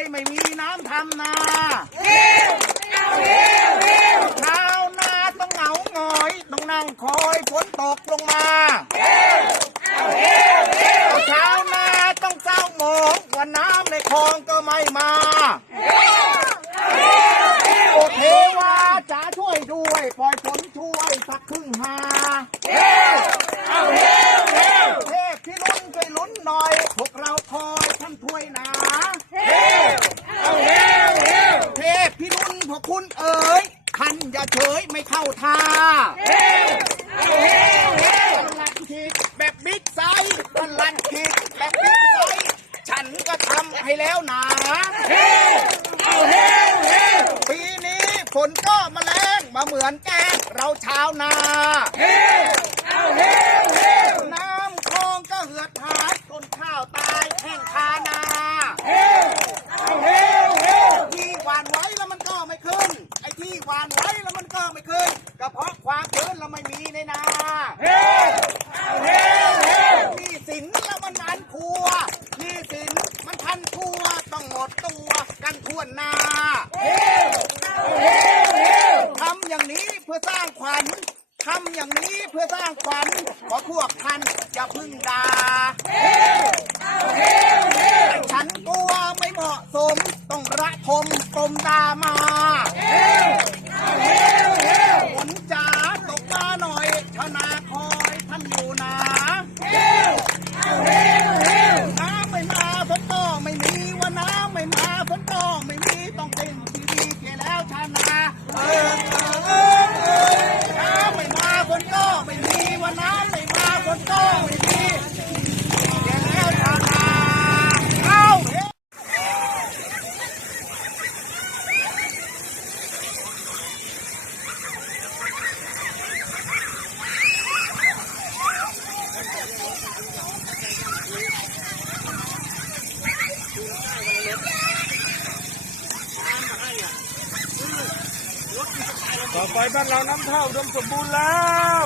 ยไม่มีน้ำทำนาชาวนาต้องเหงาหงอยต้องนั่งคอยฝนตกลงมาชาวนาต้องเศร้าหมองว่าน้ำในคลองก็ไม่มาโอเทวาจ๋าช่วยด้วย ปล่อยฝนช่วยสักครึ่งหาเทพที่ลุ้นช่ลุ้นหน่อย พวกเราคอยท่านถ้วยนะ พี่ลุ้นพวกคุณเอ๋ยท่านอย่าเฉยไม่เข้าท่าพลัดคิดแบบบิ๊กไซส์ลัดคิดแบบบิ๊กไซส์ฉันก็ทำให้แล้วหนาปีนี้ฝนก็มาแรงมาเหมือนแกงเราชาวนาน้ำคลองก็เหือดหายต้นข้าวตายแห้งคานา ที่หวานไว้แล้วมันก็ไม่ขึ้น ไอ้ที่หวานไว้แล้วมันก็ไม่ขึ้นก็เพราะความชื้นเราไม่มีในนานี่สินแล้วมันอันพัวนี่สินมันพันพัวต้องหมดตัวกันทั่วหน้าทำอย่างนี้เพื่อสร้างขวัญทำอย่างนี้เพื่อสร้างขวัญขอพวกท่านอย่าพึ่งด่าฉันกลัวไม่เหมาะสม ต้องระทมกลมดามา ฝนจ๋าตกมาหน่อยชาวนาคอยท่านอยู่นาน้ำไม่มาฝนก็ไม่มีว่าน้ำไม่มาฝนก็ไม่มีต้องเป็นทีวีเกแล้วชาวนาเออเออเออน้ำไม่มาฝนก็ไม่มีว่าน้ำไม่มาฝนก็ไม่มีเกแล้วชาวนาเอาเฮ้ ต่อไปบ้านเราน้ำเท่าอุดมสมบูรณ์แล้ว